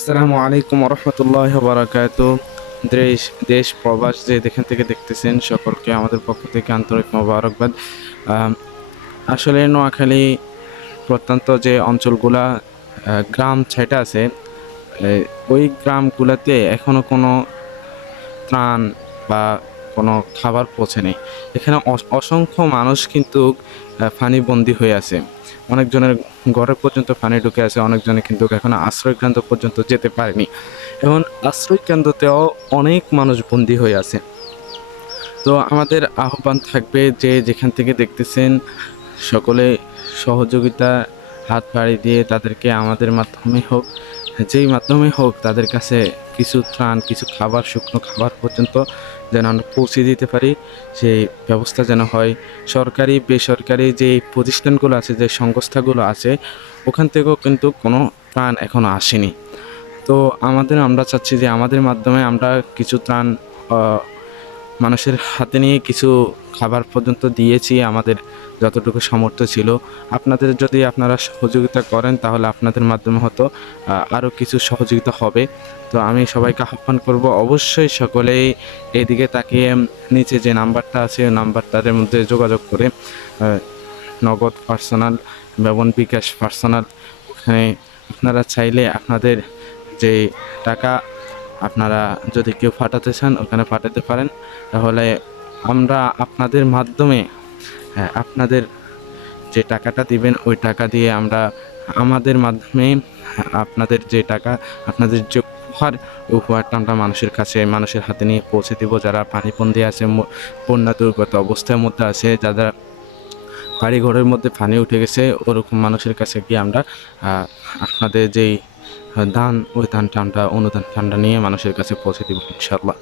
আসসালামু আলাইকুম রহমতুল্লাহ বারাকাত দেশ দেশ, প্রবাস যে এখান থেকে দেখতেছেন সকলকে আমাদের পক্ষ থেকে আন্তরিক মোবারকবাদ। আসলে নোয়াখালী প্রত্যন্ত যে অঞ্চলগুলা গ্রাম ছেটা আছে ওই গ্রামগুলোতে এখনও কোনো ত্রাণ বা কোনো খাবার পৌঁছেনি। এখানে অস- অসংখ্য মানুষ কিন্তু ফানিবন্দি হয়ে আছে। অনেকজনের ঘরে পর্যন্ত পানি ঢুকে আছে অনেকজনে কিন্তু এখনও আশ্রয় কেন্দ্র পর্যন্ত যেতে পারেনি। এবং আশ্রয় কেন্দ্রতেও অনেক মানুষ বন্দি হয়ে আছে। তো আমাদের আহ্বান থাকবে যে যেখান থেকে দেখতেছেন, সকলে সহযোগিতা, হাত বাড়ি দিয়ে তাদেরকে আমাদের মাধ্যমে হোক, যেই মাধ্যমে হোক তাদের কাছে কিছু ত্রাণ, কিছু খাবার, শুকনো খাবার পর্যন্ত যেন আমরা পৌঁছে দিতে পারি, সেই ব্যবস্থা যেন হয়। সরকারি, বেসরকারি যে প্রতিষ্ঠানগুলো আছে, যে সংস্থাগুলো আছে, ওখান থেকেও কিন্তু কোনো ত্রাণ এখনও আসেনি। তো আমাদের, আমরা চাচ্ছি যে আমাদের মাধ্যমে আমরা কিছু ত্রাণ মানুষের হাতে নিয়ে কিছু খাবার পর্যন্ত দিয়েছি, আমাদের যতটুকু সামর্থ্য ছিল। আপনাদের যদি আপনারা সহযোগিতা করেন, তাহলে আপনাদের মাধ্যমে হয়তো আরও কিছু সহযোগিতা হবে। তো আমি সবাইকে আহ্বান করব, অবশ্যই সকলেই এদিকে তাকিয়ে নিচে যে নাম্বারটা আছে নাম্বারটার মধ্যে যোগাযোগ করে নগদ পার্সোনাল এবং বিকাশ পার্সোনাল, ওখানে আপনারা চাইলে আপনাদের যে টাকা আপনারা যদি কেউ ফাটাতে চান ওখানে পাঠাতে পারেন। তাহলে আমরা আপনাদের মাধ্যমে হ্যাঁ, আপনাদের যে টাকাটা দিবেন ওই টাকা দিয়ে আমরা আমাদের মাধ্যমে আপনাদের যে টাকা আপনাদের যে উপহার উপহারটা আমরা মানুষের কাছে মানুষের হাতে নিয়ে পৌঁছে দিব। যারা পানিবন্দী আছে বন্যা দুর্গত অবস্থার মধ্যে আছে যারা বাড়ি ঘরের মধ্যে পানি উঠে গেছে ওরকম মানুষের কাছে গিয়ে আমরা আপনাদের যেই হ্যাঁ, দান ওই দান টানটা অনুদান টানটা নিয়ে মানুষের কাছে পৌঁছে দেব ইনশাল্লাহ